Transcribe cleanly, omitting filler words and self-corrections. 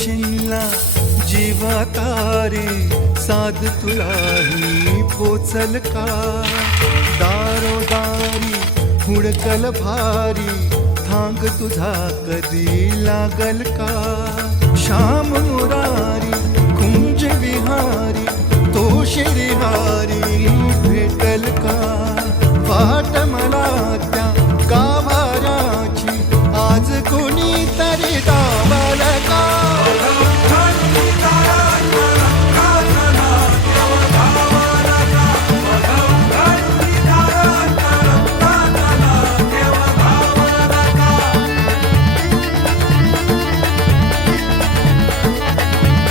शिनला जीव तारे साध तुलाही पोचल का दारोदारी हुडकल भारी थांग तुझा कधी लागल का श्याम मुरा